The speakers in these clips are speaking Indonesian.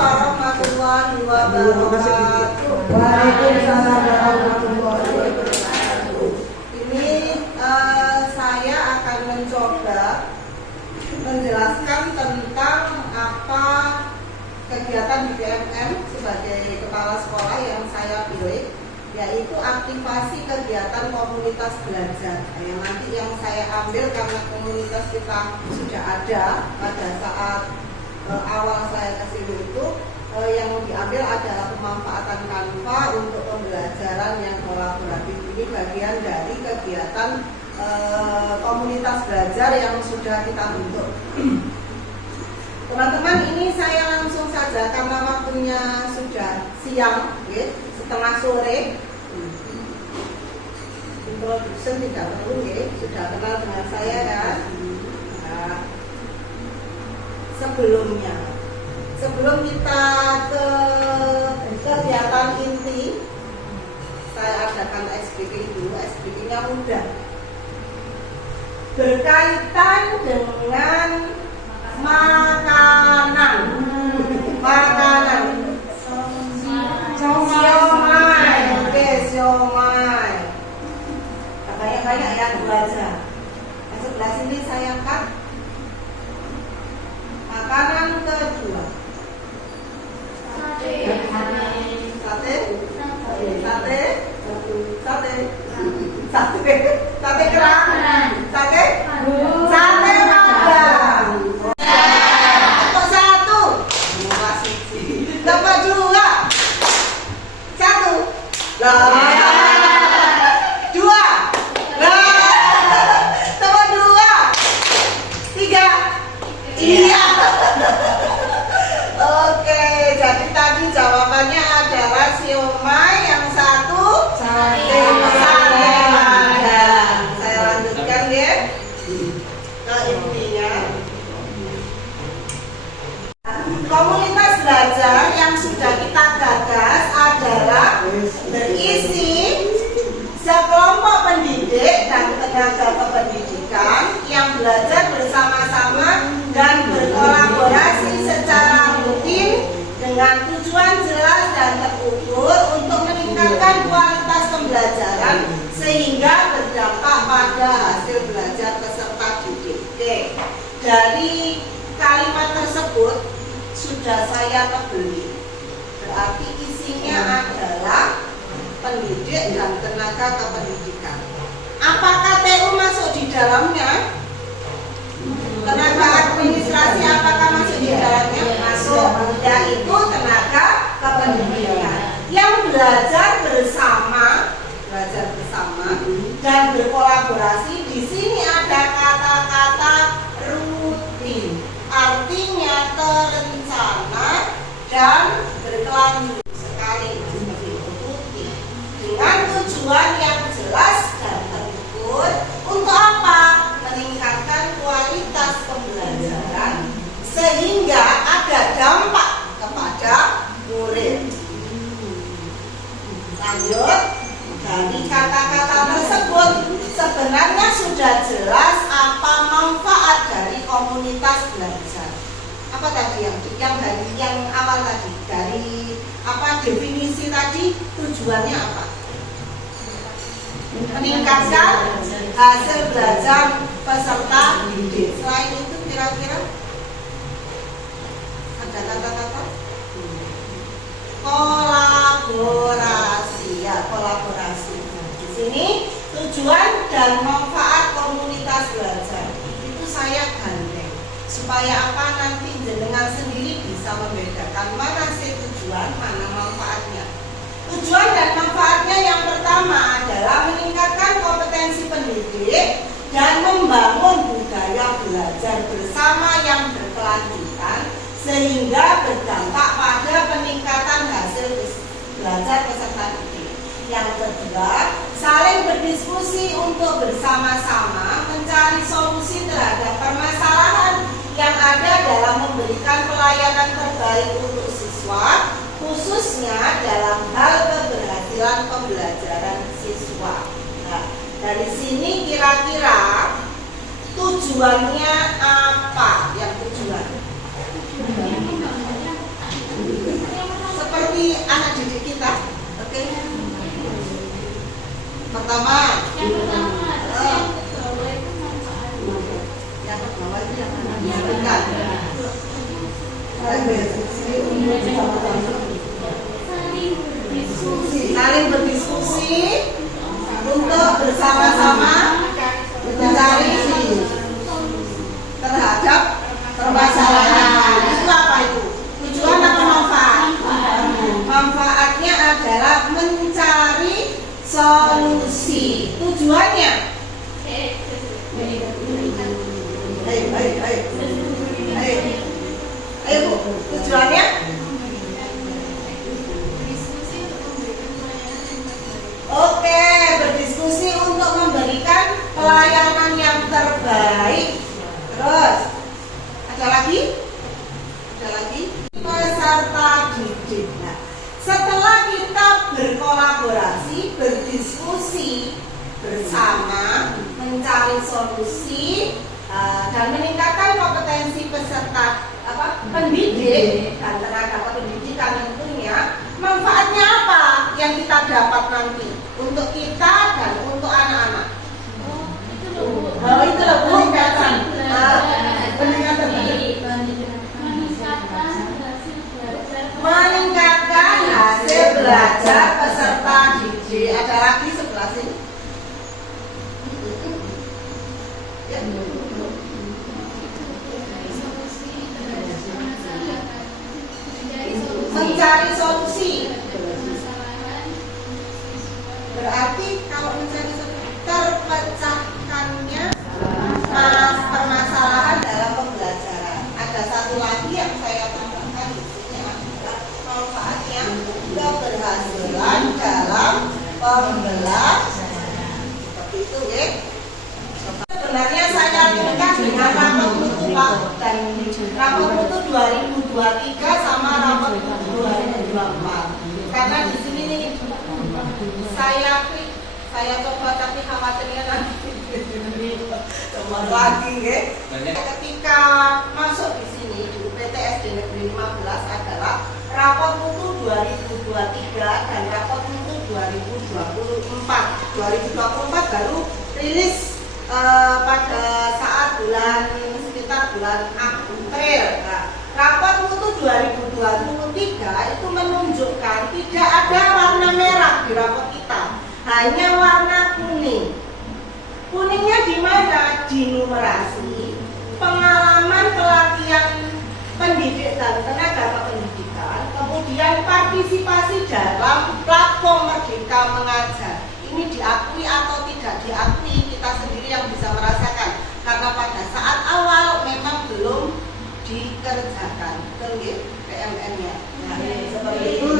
warahmatullahi wabarakatuh. Waalaikumsalam warahmatullahi wabarakatuh. Ini saya akan mencoba menjelaskan tentang apa kegiatan di BMM sebagai kepala sekolah yang saya pilih, yaitu aktivasi kegiatan komunitas belajar. Yang saya ambil karena komunitas kita sudah ada pada saat awal saya ke sini itu, yang diambil adalah pemanfaatan Canva untuk pembelajaran yang kolaboratif. Ini bagian dari kegiatan komunitas belajar yang sudah kita bentuk. Teman-teman, ini saya langsung saja karena waktunya sudah siang, setengah sore. Introduction tidak perlu, sudah kenal dengan saya kan? Nah, sebelum kita ke kegiatan inti, saya adakan SBK dulu. SBK-nya mudah, berkaitan dengan makanan. Siomay, oke, siomay. Banyak-banyak yang belajar. Yang sebelah sini saya angkat. Makanan kedua. Sate kerang. Sate Padang. Kok satu? Tambah dua. Satu. Dua. Tambah dua. Tiga. Iya. Oke, jadi tadi jawabannya adalah siomay, yang satu sate Padang. Saya lanjutkan ya ke intinya. Komunitas belajar yang sudah kita gagas adalah berisi sekelompok pendidik dan tenaga kependidikan yang belajar bersama-sama dan berkolaborasi secara rutin dengan tujuan jelas dan terukur untuk meningkatkan kualitas pembelajaran sehingga berdampak pada hasil belajar peserta didik. Oke, dari kalimat tersebut sudah saya tebeli, berarti isinya adalah pendidik dan tenaga kependidikan. Apakah TU masuk di dalamnya? Tenaga administrasi apakah masuk di dalamnya? Masuk, yaitu tenaga kependidikan yang belajar bersama dan berkolaborasi. Di sini ada kata-kata rutin, artinya terencana dan berkelanjutan sekali, rutin, dengan tujuan yang jelas dan terukur. Untuk apa? Meningkatkan kualitas pembelajaran sehingga ada dampak kepada murid. Lanjut, dari kata-kata tersebut sebenarnya sudah jelas apa manfaat dari komunitas belajar. Apa tadi yang awal tadi, dari apa definisi tadi, tujuannya apa? Meningkatkan hasil belajar peserta didik. Selain itu kira-kira ada kata-kata kolaborasi, kolaborasi. Di sini tujuan dan manfaat komunitas belajar itu saya gandeng supaya apa, nanti jenengan sendiri bisa membedakan mana sih tujuan, mana manfaatnya. Tujuan dan manfaatnya yang pertama adalah meningkatkan kompetensi pendidik dan membangun budaya belajar bersama yang berkelanjutan sehingga berdampak pada peningkatan hasil belajar peserta didik. Yang kedua, saling berdiskusi untuk bersama-sama mencari solusi terhadap permasalahan yang ada dalam memberikan pelayanan terbaik untuk siswa, khususnya dalam hal keberhasilan pembelajaran siswa. Nah, dari sini kira-kira tujuannya apa? Yang tujuan Sebutkan. Saling berdiskusi untuk bersama-sama mencari terhadap permasalahan. Itu apa itu? Tujuan atau manfaat? Manfaatnya adalah mencari solusi. Tujuannya? Ayo Bu, tujuannya? Oke, berdiskusi untuk memberikan pelayanan yang terbaik. Terus, ada lagi? Ada lagi? Peserta didik. Nah, setelah kita berkolaborasi, berdiskusi bersama, mencari solusi dan meningkatkan kompetensi peserta pendidik dan tenaga pendidikan tentunya, manfaatnya apa yang kita dapat nanti untuk kita dan untuk anak-anak? Itu loh peningkatan. Meningkatkan hasil belajar peserta didik. Ada lagi sebelah sini. Ya. Mencari solusi. Berarti kalau mencari solusi, terpecahkannya permasalahan dalam pembelajaran. Ada satu lagi yang saya tambahkan di sini adalah manfaatnya keberhasilan dalam pembelajaran. Seperti itu ya. Sebenarnya saya tingkat dengan rapot mutu Pak, dan rapot mutu 2023 sama rapot mutu 2024. Karena di sini nih saya coba, tapi khawatirnya nanti coba lagi ya. Ketika masuk di sini di UPTSD Negeri 15 adalah rapot mutu 2023 dan rapot mutu 2024. 2024 baru rilis pada saat sekitar bulan April. Nah, rapot mutu 2023 itu menunjukkan tidak ada warna merah di rapot kita, hanya warna kuning. Kuningnya di mana? Di numerasi, pengalaman pelatihan pendidik dan tenaga kependidikan, kemudian partisipasi dalam platform Merdeka Mengajar. Ini diakui atau tidak diakui, kita sendiri yang bisa merasakan, karena pada saat awal memang belum dikerjakan. Betul nggih PMN-nya? Nah, seperti itu.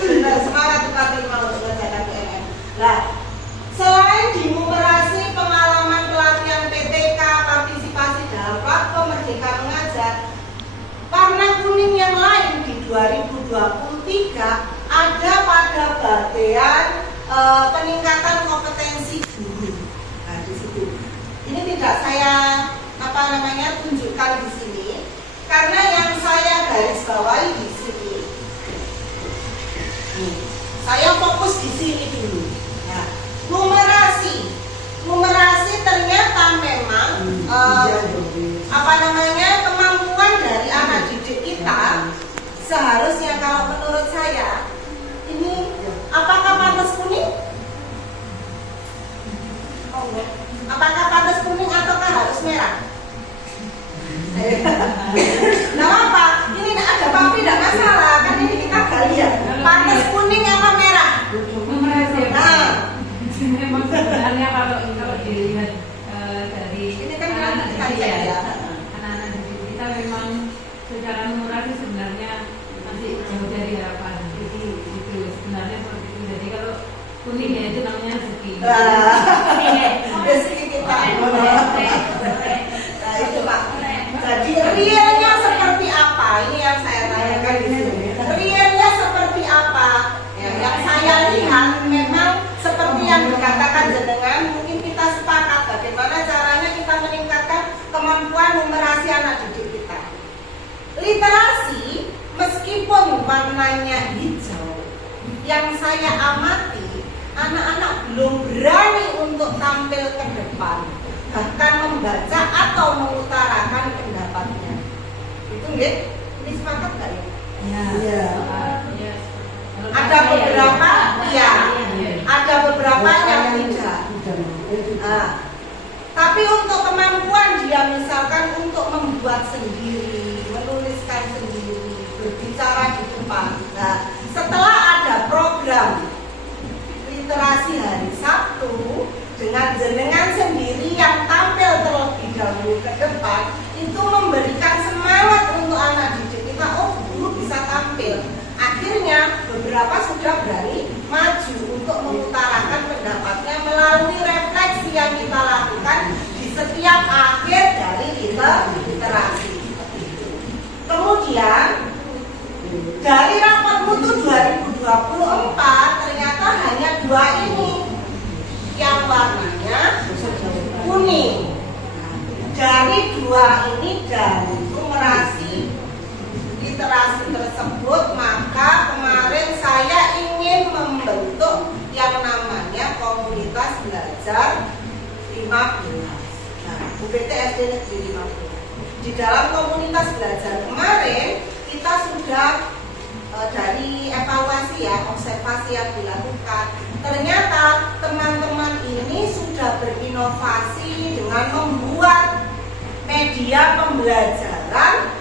Benar, semangat teman-teman untuk mengerjakan PMN. Nah, selain dinumerasi pengalaman pelatihan PTK, partisipasi dalam platform Merdeka Mengajar, warna kuning yang lain di 2023 ada pada bagian peningkatan kompetensi guru. Nah, di situ. Ini tidak saya tunjukkan di sini karena yang saya garis bawahi di sini. Saya fokus di sini dulu. Nah, numerasi ternyata memang kemampuan dari anak didik kita seharusnya, kalau menurut saya ini apakah pantas kuning? Oh, apakah pantas kuning ataukah harus merah? Nah, apa? Ini ada tapi tidak masalah, kan ini kita gali ya. Pantas kuning apa merah? Nah, memang sebenarnya kalau dilihat dari ini kan kita lihat ya. Anak-anak didik kita memang secara numerasi sebenarnya masih jauh dari harapan. Jadi itu sebenarnya seperti itu. Jadi kalau kuning ya itu namanya rezeki. Rezeki kita. Nah, itu Pak. Jadi realnya seperti apa? Ini yang saya tanyakan di sini. Realnya seperti apa? Ya, yang saya lihat memang seperti yang dikatakan jenengan, mungkin kita sepakat bagaimana caranya kita meningkatkan kemampuan numerasi anak didik kita. Literasi meskipun warnanya hijau, yang saya amati anak-anak belum berani untuk tampil ke depan, bahkan membaca atau mengutarakan pendapatnya. Itu nggih, ini sepakat nggak ya? Iya. Ada beberapa, iya. Ada beberapa yang tidak. Nah, tapi untuk kemampuan dia misalkan untuk membuat sendiri, menuliskan sendiri, berbicara di depan. Nah, setelah ada program literasi hari Sabtu dengan jenengan sendiri yang tampil terlebih dahulu ke depan, itu memberikan semangat untuk anak didik kita. Oh, guru bisa tampil. Akhirnya beberapa sudah berani maju untuk mengutarakan pendapatnya melalui refleksi yang kita lakukan di setiap akhir dari literasi. Kemudian dari rapat mutu 2024 ternyata hanya 2 ini yang warnanya kuning. Dari 2 ini dan numerasi literasi tersebut, maka kemarin saya ingin membentuk yang namanya komunitas belajar 15. Nah, UPT SD Negeri 15. Di dalam komunitas belajar kemarin kita sudah dari evaluasi ya, observasi yang dilakukan, ternyata teman-teman ini sudah berinovasi dengan membuat media pembelajaran.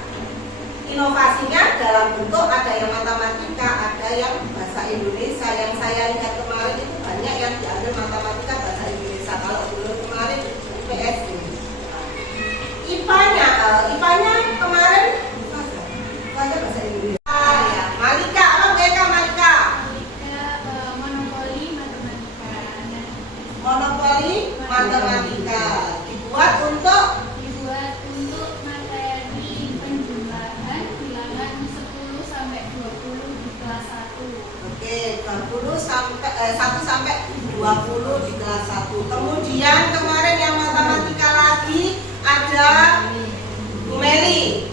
Inovasinya dalam bentuk ada yang matematika, ada yang bahasa Indonesia. Yang saya lihat kemarin itu banyak yang diambil matematika, bahasa Indonesia. Kalau dulu kemarin PSD. IPA-nya kemarin bahasa Indonesia. Ya, Malika, apa mereka Malika? Monopoli matematika. Monopoli matematika dibuat untuk materi penjumlahan bilangan 10 sampai 20 di kelas 1. Oke, 1 sampai 20 di kelas 1. Kemudian kemarin yang matematika lagi ada Bu Meli.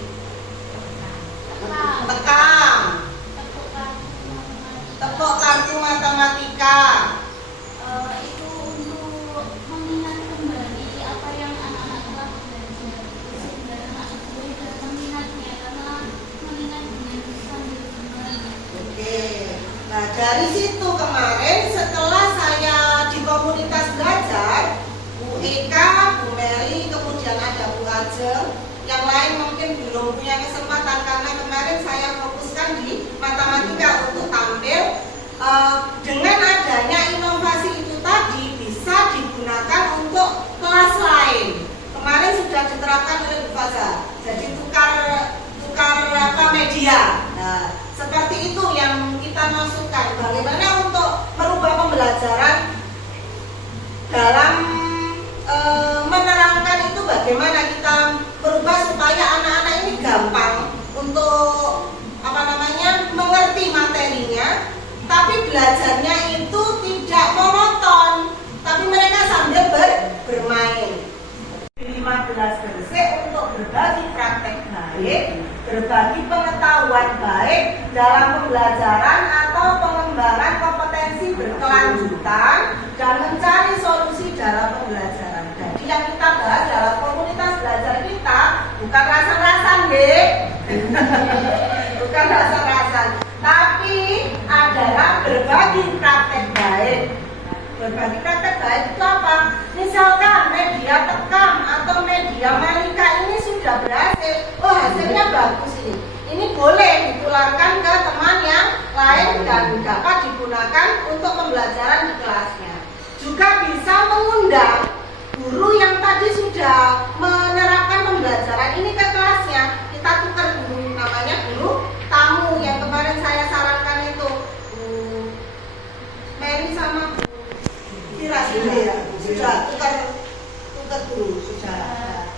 Tepuk kartu matematika. Itu untuk mengingat kembali apa yang anak-anak telah belajar. Sehingga anak-anak boleh mengingatnya karena mengingat dengan sambil bermain. Oke. Nah, dari situ kemarin setelah saya di komunitas belajar, Bu Eka, Bu Meli, kemudian ada Bu Ajeng, yang lain mungkin belum punya kesempatan karena kemarin saya fokuskan di matematika untuk tampil. Dengan adanya inovasi itu tadi bisa digunakan untuk kelas lain. Kemarin sudah diterapkan oleh Bu Faza. Jadi tukar media. Nah, seperti itu yang kita masukkan. Bagaimana untuk merubah pembelajaran dalam menerangkan itu, bagaimana kita berubah supaya anak-anak ini gampang untuk mengerti materinya, tapi belajarnya itu tidak monoton, tapi mereka sambil bermain. 15 detik untuk berbagi praktek baik, berbagi pengetahuan baik dalam pembelajaran atau pengembangan kompetensi berkelanjutan dan mencari solusi dalam pembelajaran. Jadi yang kita bahas dalam komunitas belajar kita bukan rasa-rasan deh. Bukan rasa-rasan, tapi adalah berbagi praktek baik. Berbagi praktek baik itu apa? Misalkan media tekam atau media Malika ini sudah berhasil, oh hasilnya bagus ini. Ini boleh ditularkan ke teman yang lain dan dapat digunakan untuk pembelajaran di kelasnya. Juga bisa mengundang guru yang tadi sudah menerapkan pembelajaran ini ke kelasnya. Kita tukar guru, namanya guru tamu yang kemarin saya sarankan itu, Bu Mary sama Bu Tira sudah tukar guru sudah.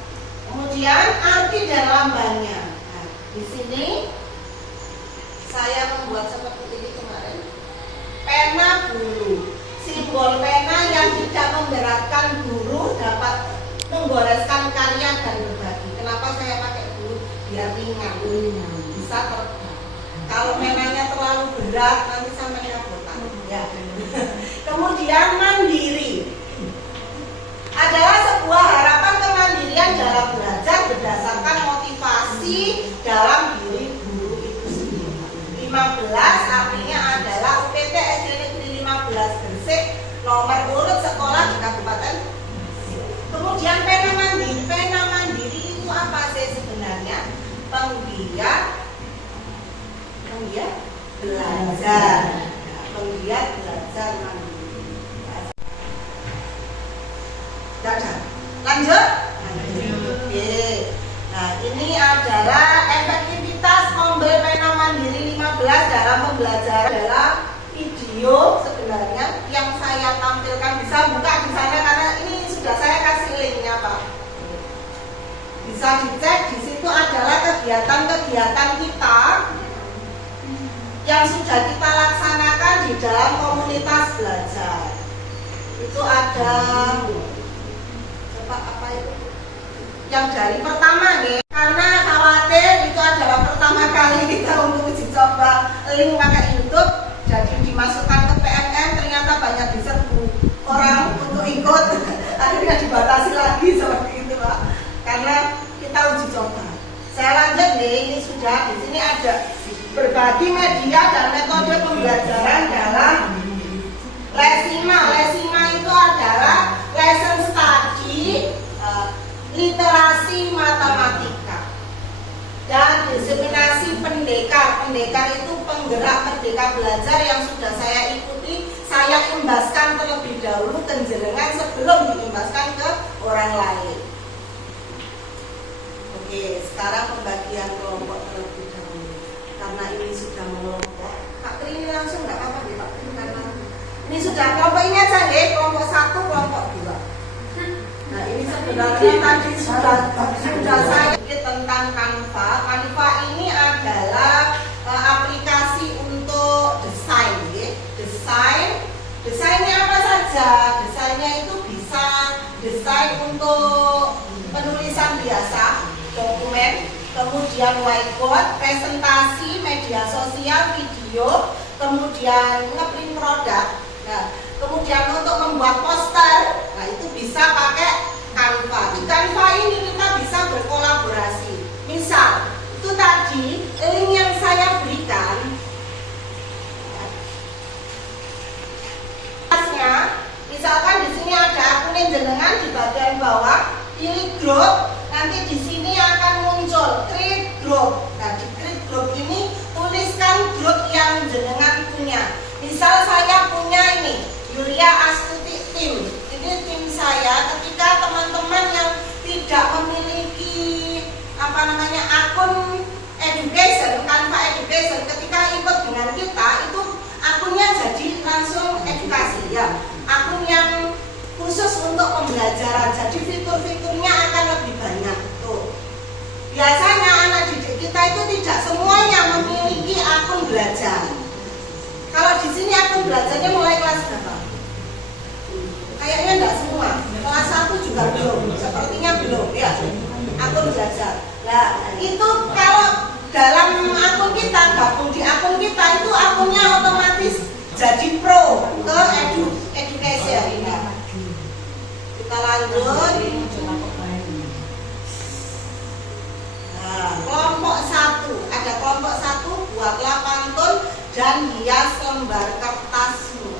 Kemudian arti dan lambangnya. Nah, di sini saya membuat seperti ini kemarin. Pena bulu, simbol pena yang tidak memberatkan guru, dapat menggoreskan karya dan berbagi. Kenapa saya pakai bulu? Biar ringan, bisa terbang. Kalau penanya terlalu berat nanti sampai nyabutan. Ya. Kemudian mandiri adalah sebuah harapan kemandirian bisa dicek. Di situ adalah kegiatan-kegiatan kita yang sudah kita laksanakan di dalam komunitas belajar. Itu ada coba apa itu? Yang dari pertama nih, karena khawatir itu adalah pertama kali kita untuk uji coba link pakai YouTube, jadi dimasukkan ke PMM, ternyata banyak diserbu orang untuk ikut, akhirnya dibatasi lagi seperti itu Pak, karena kita uji coba. Saya lanjut nih, ini sudah di sini ada berbagi media dan metode pembelajaran dalam Lesima. Lesima itu adalah lesson study literasi matematika dan diseminasi pendekar. Pendekar itu penggerak merdeka belajar yang sudah saya ikuti, saya imbaskan terlebih dahulu ke jenengan sebelum diimbaskan ke orang lain. Oke, sekarang pembagian kelompok terlebih dahulu. Karena ini sudah mengelompok, Pak Tri ini langsung nggak apa-apa deh Pak Tri, karena ini sudah kelompok ini aja deh, kelompok 1, kelompok 2. Nah ini sebenarnya tadi sudah saya tentang Canva. Canva ini adalah aplikasi untuk desain, ya. Desainnya apa saja? Desainnya itu bisa desain untuk penulisan biasa, dokumen, kemudian whiteboard, presentasi, media sosial, video, kemudian ngeprint produk. Nah, kemudian untuk membuat poster, nah itu bisa pakai Canva. Di Canva ini kita bisa berkolaborasi. Misal, itu tadi link yang saya berikan, misalkan di sini ada akun jenengan di bagian bawah, pilih grup, nanti di sini akan muncul create group. Nah, di create group ini tuliskan grup yang jenengan punya. Misal saya punya ini Yulia Astuti tim. Ini tim saya. Ketika teman-teman yang tidak memiliki akun education, Canva education, ketika ikut dengan kita itu akunnya jadi langsung edukasi ya. Akun yang khusus untuk pembelajaran. Jadi fitur-fiturnya akan lebih banyak tuh. Biasanya anak didik kita itu tidak semuanya memiliki akun belajar. Kalau di sini akun belajarnya mulai kelas berapa? Kayaknya enggak semua. Kelas 1 juga belum. Sepertinya belum ya. Akun belajar. Nah, itu kalau dalam akun kita, gabung di akun kita itu akunnya otomatis jadi pro ke education. Nah, kita lanjut. Nah, kelompok 1. Ada kelompok 1, buatlah pantun dan hias lembar kertasmu.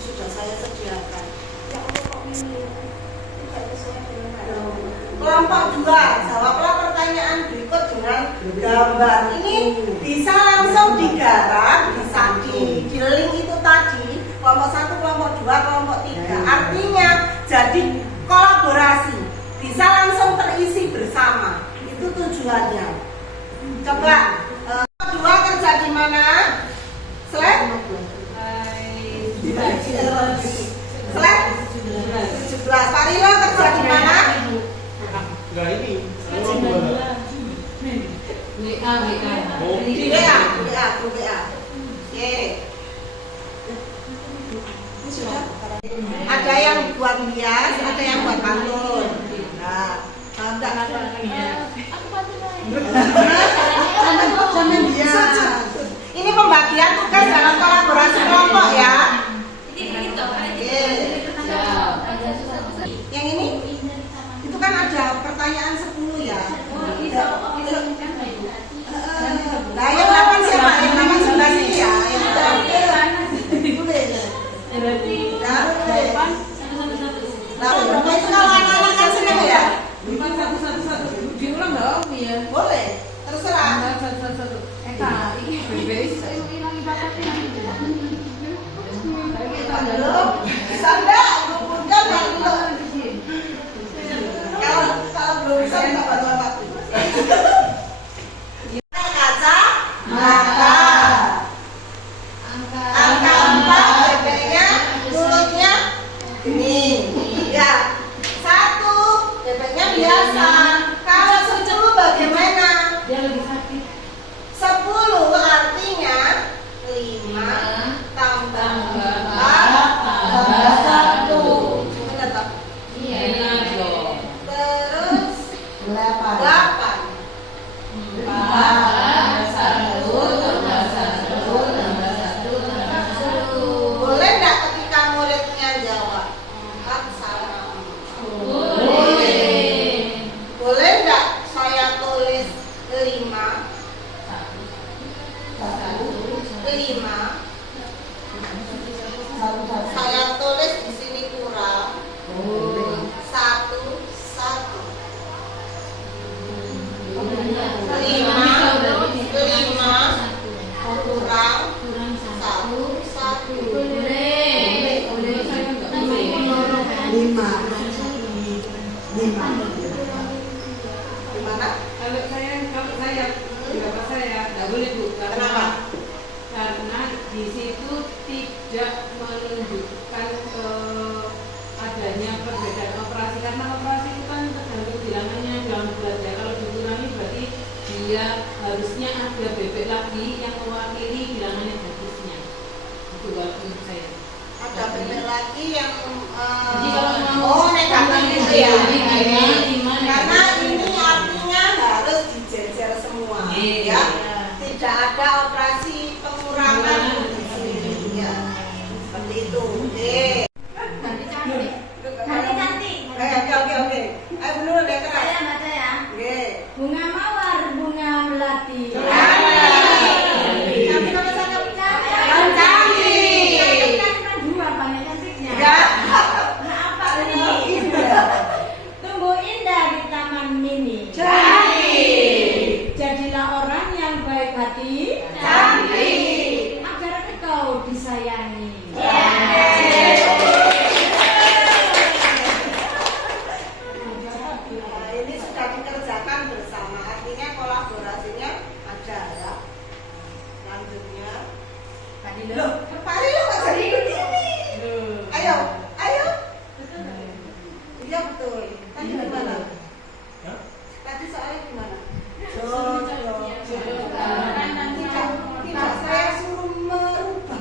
Sudah saya sediakan. Ya Allah, kok ini tidak sesuai dengan kelompok 2, jawablah pertanyaan berikut dengan gambar. Ini bisa langsung digarap, bisa di link itu tadi. Kelompok 1, kelompok 2, kelompok 3. Artinya jadi kolaborasi, bisa langsung terisi bersama. Itu tujuannya. Coba kelompok 2 kerja di mana? Slide 17. Pak Rilo kerja di mana? Enggak ini. WA. Di WA. Oke. Ini sudah. Ada yang buat hias, ada yang buat pantun. Nah, enggak ada. Aku pasti lain. Ini pembagian tugas dalam kolaborasi kelompok ya. Yang ini itu kan ada pertanyaan 10 ya. Nah, yang 8 siapa? Yang 8 sebelah sini ya. Nah, itu kalau anak-anak kan senang ya. Bukan satu-satu. Diulang dong, ya. Boleh, terserah. Satu-satu. Ini bebas. Halo, bisa enggak? Bukan kalau belum bisa enggak baca-baca. Kaca mata. Angka 4 bebeknya mulutnya ini. Ya. 1 bebeknya biasa. Kalau 8. 4 tambah 1 tambah 1 tambah 1 tambah 1. Boleh nggak ketika muridnya jawab 4 sama 4? Boleh. Boleh nggak saya tulis 5? 5. Saya tulis di sini kurang. 1, 1. 5 kurang 1, 1. Gimana? Kalau saya pendapat saya nggak boleh Bu. Kenapa? Karena di situ tidak menunjukkan adanya perbedaan operasi, karena operasi itu kan tergantung bilangannya dalam belajar. Kalau dikurangi berarti dia harusnya ada bebek lagi yang mewakili bilangan negatifnya. Itu kalau menurut saya. Ada bebek lagi yang Jadi kalau mau negatif itu ya. Gimana? Karena ini artinya harus dijejer semua, ya. Tidak ada operasi pengurangan di sini, ya. Seperti itu. Oke. Oke. Ayo dulu deh keras. Saya baca ya. Oke. Bunga mawar, bunga melati. Tapi nama saya cantik. Kan dua banyak cantiknya. Ya. Nah, apa ini? Tumbuh indah di taman mini. Cantik. Jadilah orang yang baik hati. Cantik. Agar engkau disayangi. Nah, ini sudah dikerjakan bersama, artinya kolaborasinya ada ya. Lanjutnya. Loh, Pak Lilo nggak jadi begini. Ayo. Iya betul. Tadi gimana? Hah? Tadi soalnya gimana? Tidak, saya suruh merubah.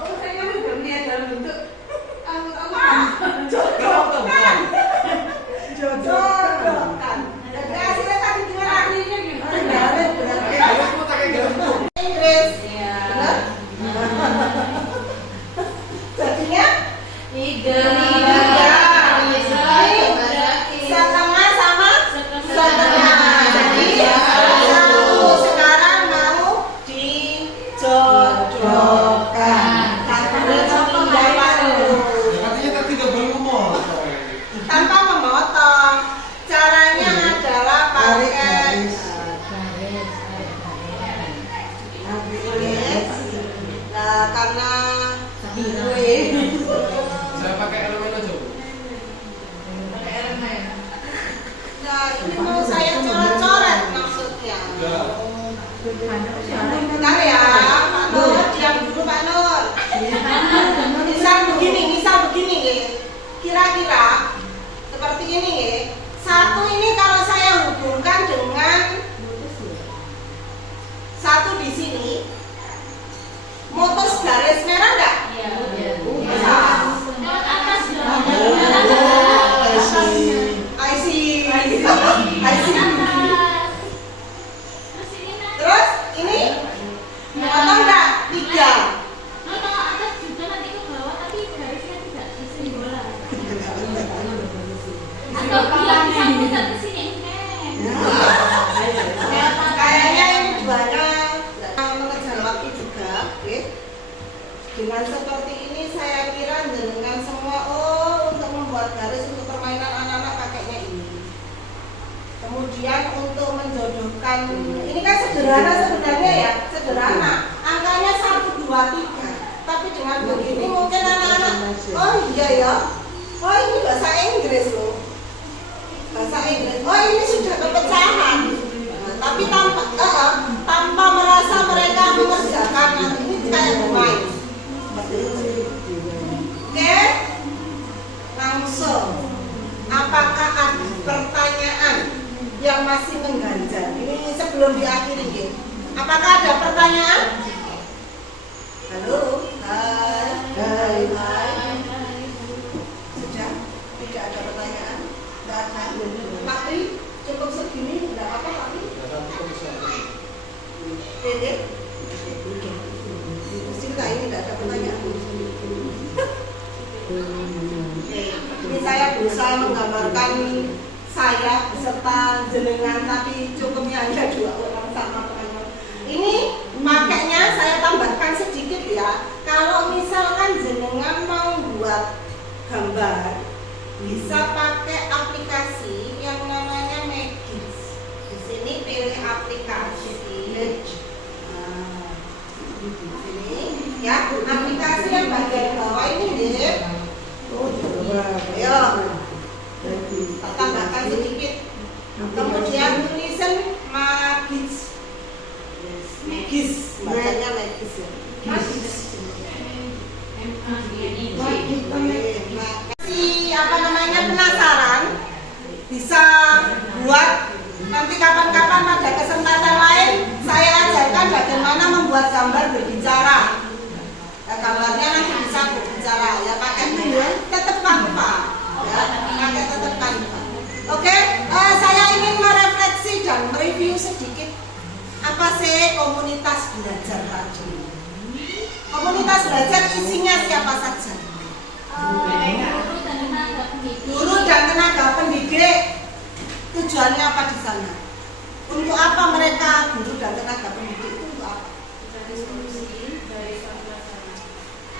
Oh, saya udah melihat dalam bentuk Jodohkan. Jadi hasilnya tadi gimana? Benar. Harus mau pakai garis tuh. Inggris. ya. Benar? Jadinya Tiga. setengah sama setengah. Jadi satu sekarang mau dijodohkan. Katanya tadi nggak boleh ngomong. Tanpa memotong. Caranya adalah pakai garis. Nah, karena Saya pakai elemen aja. Bu. nah, ini mau saya coret-coret maksudnya. Ya. Bentar ya, Pak Nur, diam dulu Pak Nur. Misal begini ya. Kira-kira seperti ini ya. Satu ini kalau saya hubungkan dengan satu di sini, mutus garis merah enggak? Bisa. I see. Terus ini potong enggak? 3. Kayaknya ini duanya mengejar waktu juga, oke? Dengan seperti ini saya kira dengan semua untuk membuat garis untuk permainan anak-anak pakainya ini. Kemudian untuk menjodohkan ini kan sederhana sebenarnya ya, sederhana. Angkanya 1, 2, 3. Tapi dengan begini mungkin anak-anak, oh iya ya, oh ini bahasa Inggris loh. Bahasa Inggris. Oh ini sudah kepecahan. Nah, tapi tanpa merasa mereka mengerjakan ini kayak bermain. Oke, langsung. Apakah ada pertanyaan yang masih mengganjal? Ini sebelum diakhiri, ya. Apakah ada pertanyaan? Halo, hai. Sudah, tidak ada pertanyaan. Tidak ada. Tapi cukup segini enggak apa tapi Dede Sinta ini enggak ada pertanyaan. Oke, ini saya berusaha menggambarkan saya beserta jenengan tapi cukupnya hanya 2 orang sama teman-teman. Ini makanya saya tambahkan sedikit ya. Kalau misalkan jenengan mau buat gambar, bisa pakai aplikasi yang namanya Magix. Di sini pilih aplikasi. Nah, di sini ya, aplikasi yang bagian bawah ini deh. Ayo, kita tambahkan sedikit. Kemudian tulisan Magix. Magix, bacanya Magix ya. Apa namanya penasaran bisa buat nanti kapan-kapan ada kesempatan lain saya ajarkan bagaimana membuat gambar berbicara. Nah, gambarnya nanti bisa berbicara ya pakai tetap kanva ya pakai tetap kanva. Oke, saya ingin merefleksi dan mereview sedikit apa sih komunitas belajar tadi. Komunitas belajar isinya siapa saja? Guru dan tenaga pendidik. Tujuannya apa di sana? Untuk apa mereka guru dan tenaga pendidik itu untuk apa?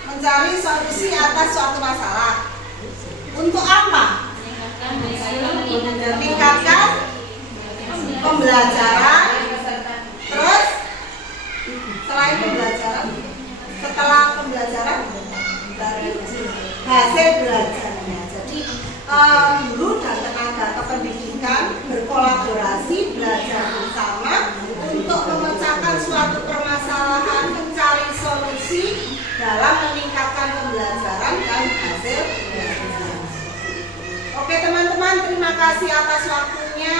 Mencari solusi atas suatu masalah. Untuk apa? Meningkatkan pembelajaran. Terus selain pembelajaran, setelah pembelajaran dari hasil belajarnya. Jadi guru dan tenaga kependidikan berkolaborasi belajar bersama untuk memecahkan suatu permasalahan, mencari solusi dalam meningkatkan pembelajaran dan hasil belajar. Oke teman-teman, terima kasih atas waktunya.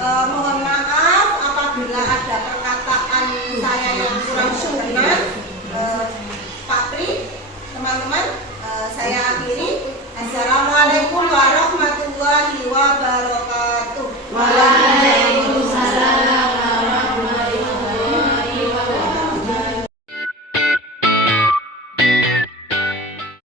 Mohon maaf apabila ada perkataan saya yang kurang sungguh